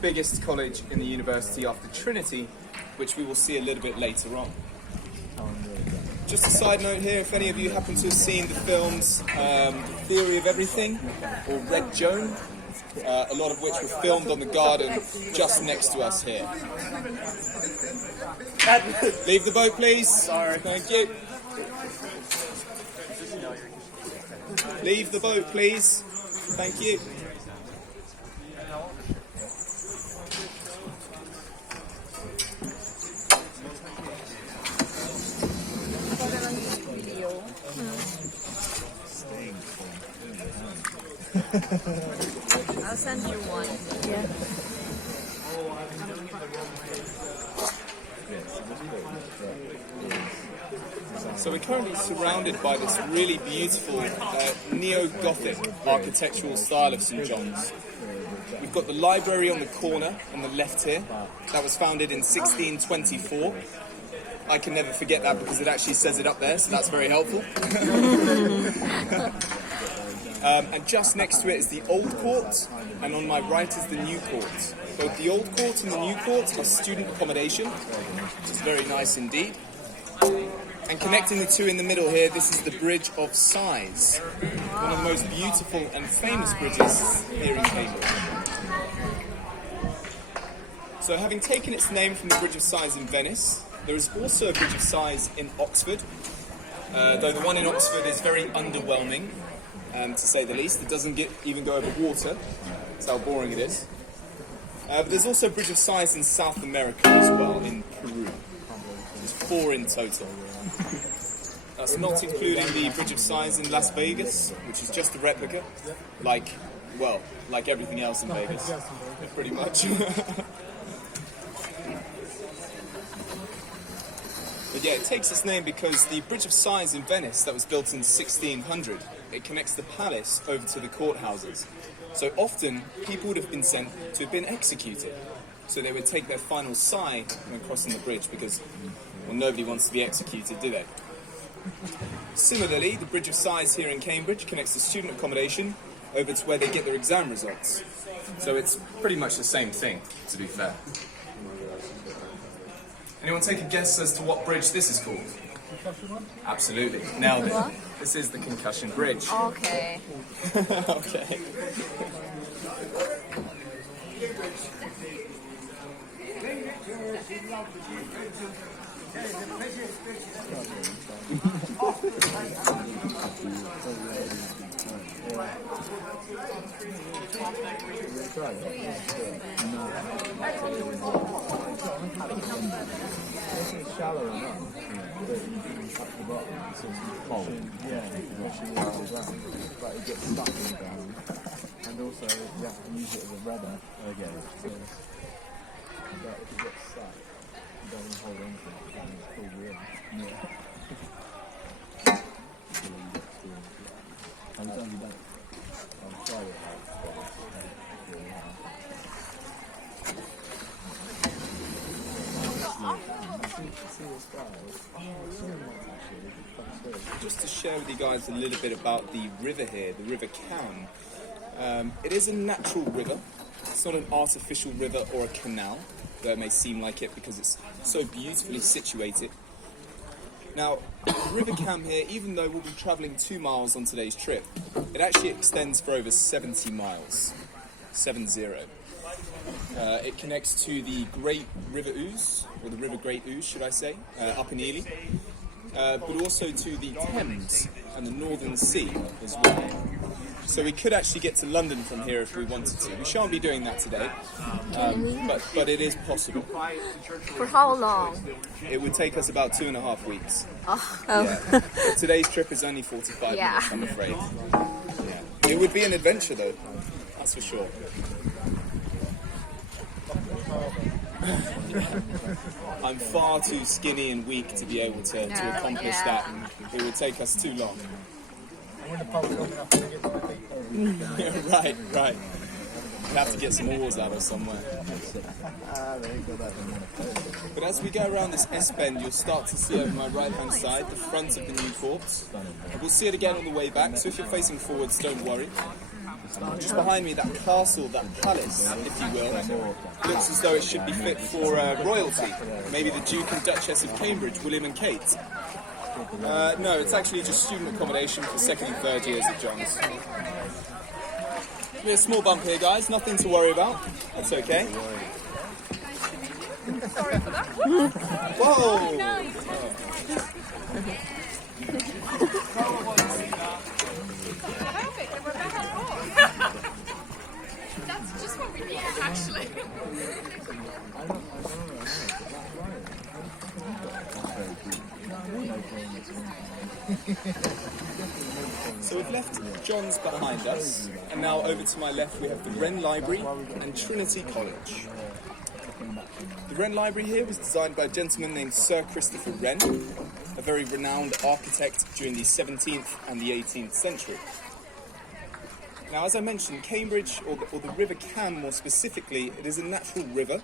biggest college in the university after Trinity, which we will see a little bit later on. Just a side note here, if any of you happen to have seen the films The Theory of Everything or Red Joan, a lot of which were filmed on the garden just next to us here. Leave the boat, please. Sorry. Thank you. Leave the boat, please. Thank you. I'll send you one. Yeah. So we're currently surrounded by this really beautiful neo-Gothic architectural style of St John's. We've got the library on the corner on the left here. That was founded in 1624. I can never forget that because it actually says it up there, so that's very helpful. And just next to it is the Old Court, and on my right is the New Court. Both the Old Court and the New Court are student accommodation, which is very nice indeed. And connecting the two in the middle here, this is the Bridge of Sighs, one of the most beautiful and famous bridges here in Cambridge. So having taken its name from the Bridge of Sighs in Venice, there is also a Bridge of Sighs in Oxford, though the one in Oxford is very underwhelming, to say the least. It doesn't even go over water, that's how boring it is. But there's also a Bridge of Sighs in South America as well, in Peru. There's 4 in total. That's not including the Bridge of Sighs in Las Vegas, which is just a replica, like everything else in Vegas, pretty much. But yeah, it takes its name because the Bridge of Sighs in Venice, that was built in 1600, it connects the palace over to the courthouses. So often, people would have been sent to have been executed. So they would take their final sigh when crossing the bridge because, well, nobody wants to be executed, do they? Similarly, the Bridge of Sighs here in Cambridge connects the student accommodation over to where they get their exam results. So it's pretty much the same thing, to be fair. Anyone take a guess as to what bridge this is called? Absolutely. Nailed it. What? This is the Concussion Bridge. Okay. Okay. It's shallow enough, but you can touch the bottom. So it's cold. Yeah, pushing it all around, but it gets stuck in the ground. And also, you have to use it as a rudder. Okay. So, but if it gets stuck, you don't hold on to it, and it's pulled you in. Yeah. How many times have you done it? I've tried it out. Just to share with you guys a little bit about the river here, the River Cam. It is a natural river. It's not an artificial river or a canal, though it may seem like it because it's so beautifully situated. Now, the River Cam here, even though we'll be travelling 2 miles on today's trip, it actually extends for over 70 miles. 70. It connects to the Great River Ouse, or the River Great Ouse, should I say, up in Ely, but also to the Thames and the Northern Sea as well. So we could actually get to London from here if we wanted to. We shan't be doing that today, but it is possible. For how long? It would take us about 2.5 weeks. Oh. Yeah. Today's trip is only 45 minutes, I'm afraid. Yeah. It would be an adventure though, that's for sure. I'm far too skinny and weak to be able to accomplish that. It would take us too long. Right. We have to get some oars out of somewhere. But as we go around this S-bend, you'll start to see over my right-hand side the front of the New Court. We'll see it again on the way back, so if you're facing forwards, don't worry. Just behind me, that castle, that palace, if you will, looks as though it should be fit for royalty. Maybe the Duke and Duchess of Cambridge, William and Kate. No, it's actually just student accommodation for second and third years at John's. A small bump here, guys. Nothing to worry about. That's okay. Sorry for that. Whoa! That's just what we need, actually. So we've left John's behind us, and now over to my left we have the Wren Library and Trinity College. The Wren Library here was designed by a gentleman named Sir Christopher Wren, a very renowned architect during the 17th and the 18th century. Now, as I mentioned, Cambridge, or the River Cam more specifically, it is a natural river,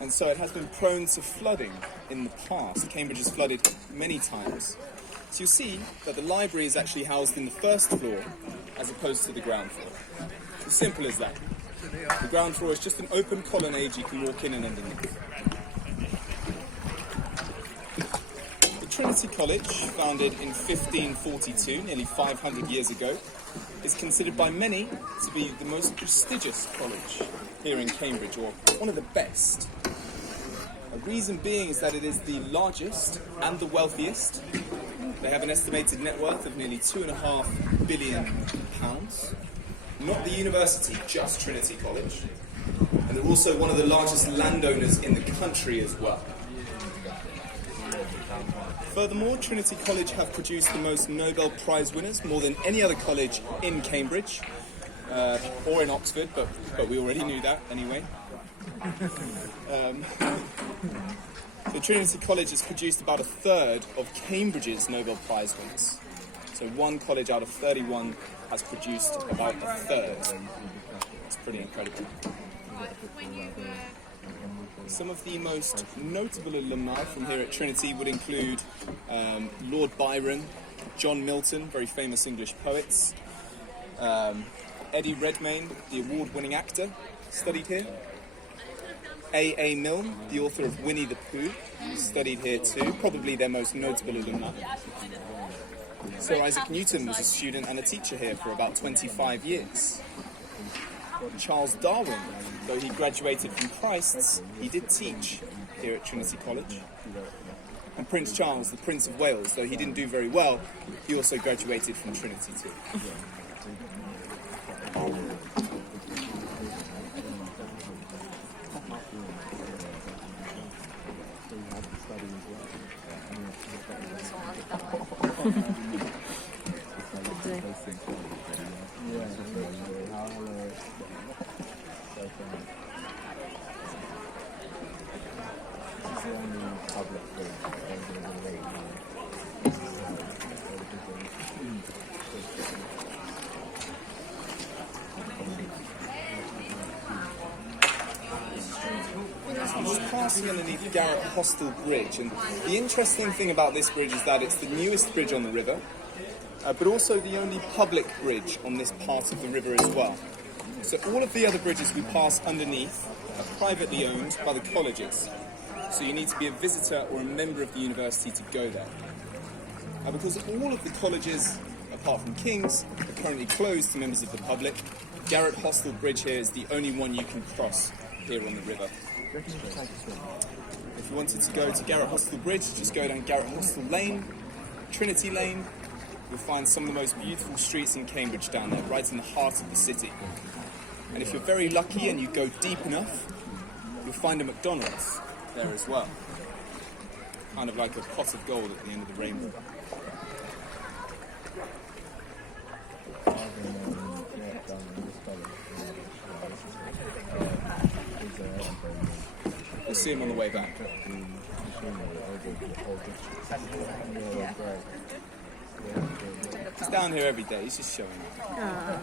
and so it has been prone to flooding in the past. Cambridge has flooded many times. So you'll see that the library is actually housed in the first floor as opposed to the ground floor. As simple as that. The ground floor is just an open colonnade you can walk in and underneath. The Trinity College, founded in 1542, nearly 500 years ago, is considered by many to be the most prestigious college here in Cambridge, or one of the best. A reason being is that it is the largest and the wealthiest. They have an estimated net worth of nearly £2.5 billion. Not the university, just Trinity College. And they're also one of the largest landowners in the country as well. Furthermore, Trinity College have produced the most Nobel Prize winners, more than any other college in Cambridge, or in Oxford, but we already knew that anyway. So Trinity College has produced about a third of Cambridge's Nobel Prize winners. So one college out of 31 has produced about a third. It's pretty incredible. Some of the most notable alumni from here at Trinity would include Lord Byron, John Milton, very famous English poets, Eddie Redmayne, the award-winning actor, studied here. A. Milne, the author of Winnie the Pooh, studied here too, probably their most notable alumni. Sir Isaac Newton was a student and a teacher here for about 25 years. Charles Darwin, though he graduated from Christ's, he did teach here at Trinity College. And Prince Charles, the Prince of Wales, though he didn't do very well, he also graduated from Trinity too. I'm just passing underneath Garrett Hostel Bridge, and the interesting thing about this bridge is that it's the newest bridge on the river, but also the only public bridge on this part of the river as well. So all of the other bridges we pass underneath are privately owned by the colleges, so you need to be a visitor or a member of the university to go there. Because all of the colleges, apart from King's, are currently closed to members of the public, Garrett Hostel Bridge here is the only one you can cross here on the river. If you wanted to go to Garrett Hostel Bridge, just go down Garrett Hostel Lane, Trinity Lane. You'll find some of the most beautiful streets in Cambridge down there, right in the heart of the city. And if you're very lucky and you go deep enough, you'll find a McDonald's there as well. Kind of like a pot of gold at the end of the rainbow. We'll see him on the way back. He's down here every day, he's just showing up.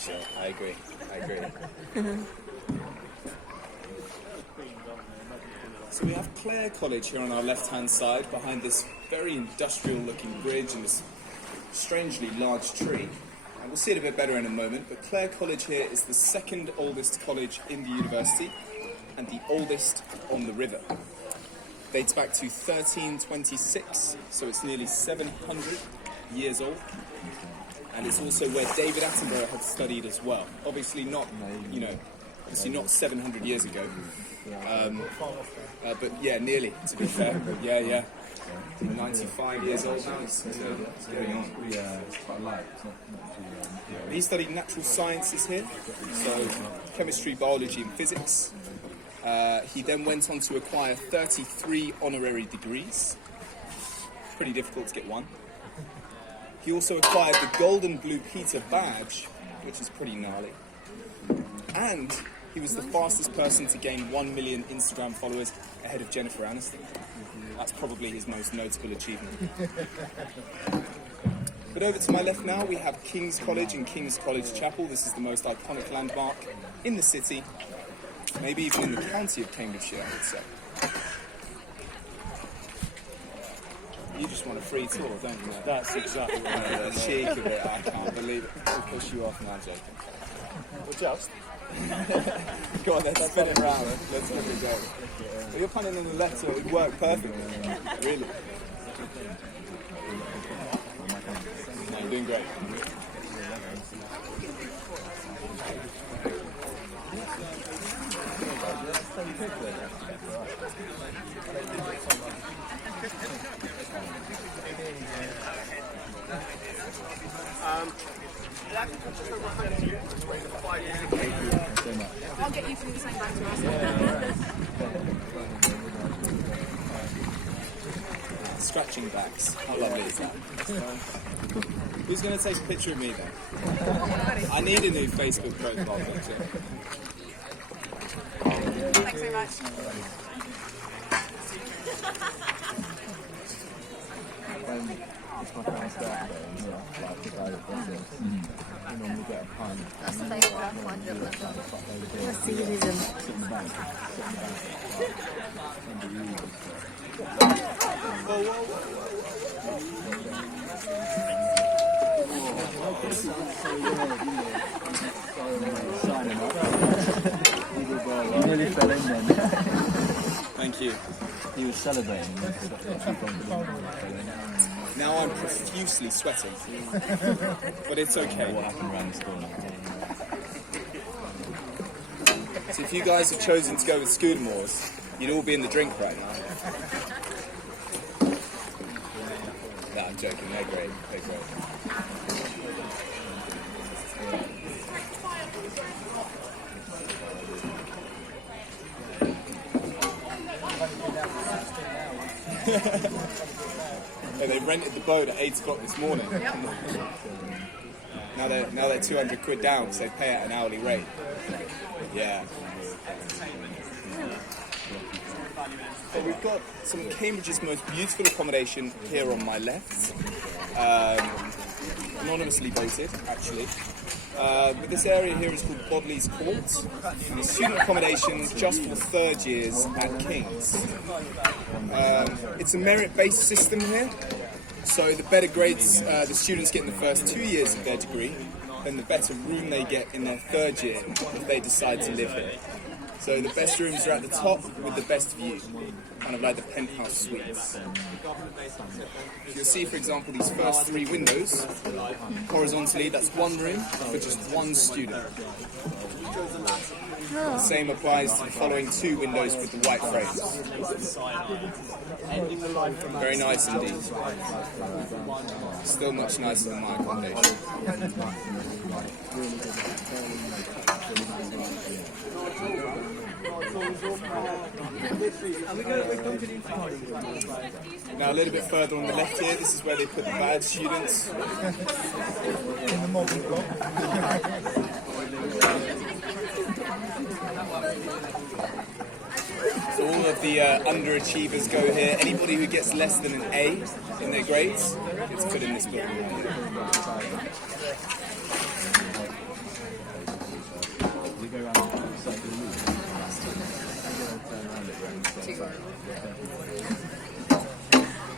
Sure, I agree. So we have Clare College here on our left-hand side, behind this very industrial-looking bridge and this strangely large tree. And We'll see it a bit better in a moment, but Clare College here is the second oldest college in the university and the oldest on the river. Dates back to 1326, so it's nearly 700 years old. And it's also where David Attenborough had studied as well. Obviously not, obviously not 700 years ago. But yeah, nearly, to be fair. Yeah. 95 years old now, it's going on. Yeah, it's quite light. It's not too, He studied natural sciences here, so chemistry, biology and physics. He then went on to acquire 33 honorary degrees. Pretty difficult to get one. He also acquired the Gold and Blue Peter badge, which is pretty gnarly. And he was the fastest person to gain 1 million Instagram followers ahead of Jennifer Aniston. That's probably his most notable achievement. But over to my left now, we have King's College and King's College Chapel. This is the most iconic landmark in the city, maybe even in the county of Cambridgeshire, I would say. You just want a free tour, don't you? That's exactly what The cheek of it, I can't believe it. I'll push you off now, Jacob. Well, just. Go on then, spin it around. Let's give it a go. Well, you're punting in the left, so it would work perfectly. Really. No, you're doing great. I'll get you from the same back to us. Scratching backs. How lovely is that? Who's going to take a picture of me then? I need a new Facebook profile picture. Thanks so much. It's my friend's birthday, and like the guy that does it, we normally get a pint. That's the favourite one. Let's see you Sit in the bank. You nearly fell in then. Thank you. He was celebrating. Now I'm profusely sweating. But it's okay. What happened around this corner? So if you guys have chosen to go with Scudamores, you'd all be in the drink right now. No, I'm joking. They're great. They're great. Yeah, they rented the boat at 8 o'clock this morning. Now they're 200 quid down because they pay at an hourly rate. Yeah. So we've got some of Cambridge's most beautiful accommodation here on my left. Anonymously voted, actually. But this area here is called Bodley's Court. And it's student accommodation just for third years at King's. It's a merit-based system here. So the better grades the students get in the first 2 years of their degree, then the better room they get in their third year if they decide to live here. So the best rooms are at the top with the best view, kind of like the penthouse suites. You'll see, for example, these first 3 windows, horizontally, that's one room for just one student. The same applies to the following 2 windows with the white frames. Very nice indeed. Still much nicer than my accommodation. Now a little bit further on the left here, this is where they put the bad students. So all of the underachievers go here. Anybody who gets less than an A in their grades gets put in this book.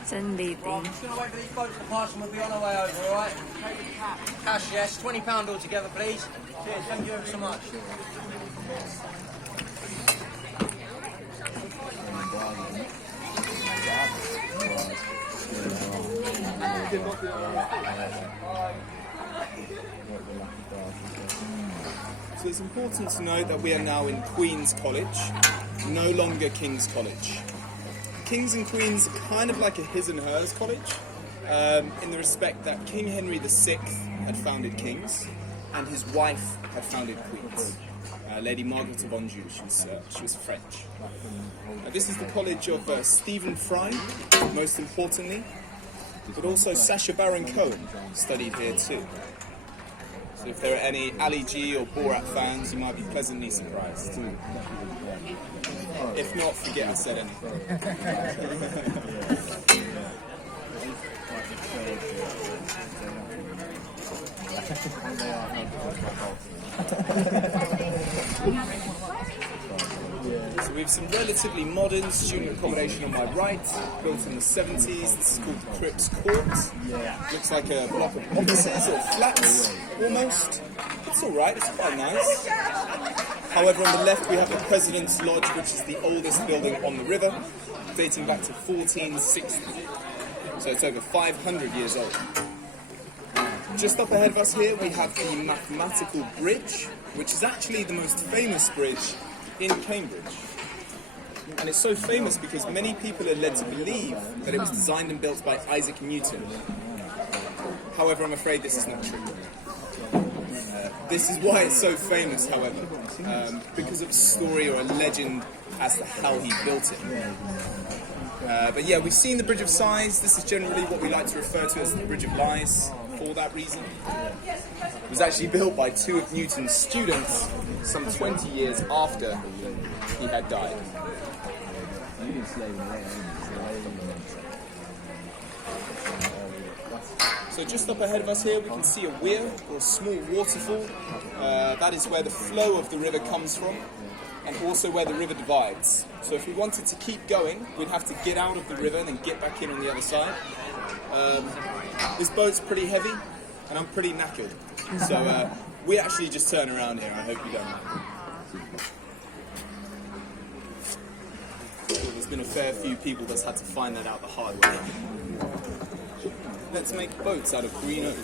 Sunbathing. I'm just going to wait for these boats to pass and we'll be on our way over, alright? Cash, yes. £20 altogether, please. Cheers, thank you ever so much. So it's important to note that we are now in Queen's College, no longer King's College. Kings and Queens are kind of like a his and hers college, in the respect that King Henry VI had founded Kings, and his wife had founded Queens. Lady Margaret of Anjou, she was French. This is the college of Stephen Fry, most importantly, but also Sacha Baron Cohen studied here too. So if there are any Ali G or Borat fans, you might be pleasantly surprised. If not, forget I said anything. So we have some relatively modern student accommodation on my right, built in the 70s. This is called the Cripps Court. Looks like a block of offices or flats, almost. It's alright, it's quite nice. However, on the left we have the President's Lodge, which is the oldest building on the river, dating back to 1460. So it's over 500 years old. Just up ahead of us here we have the Mathematical Bridge, which is actually the most famous bridge in Cambridge. And it's so famous because many people are led to believe that it was designed and built by Isaac Newton. However, I'm afraid this is not true. This is why it's so famous, however, because of a story or a legend as to how he built it. But yeah, we've seen the Bridge of Sighs. This is generally what we like to refer to as the Bridge of Lies, for that reason. It was actually built by two of Newton's students some 20 years after he had died. So just up ahead of us here we can see a weir or a small waterfall. That is where the flow of the river comes from, and also where the river divides. So if we wanted to keep going, we'd have to get out of the river and then get back in on the other side. This boat's pretty heavy and I'm pretty knackered, so we actually just turn around here. I hope you don't mind. There's been a fair few people that's had to find that out the hard way. Let's make boats out of green oak.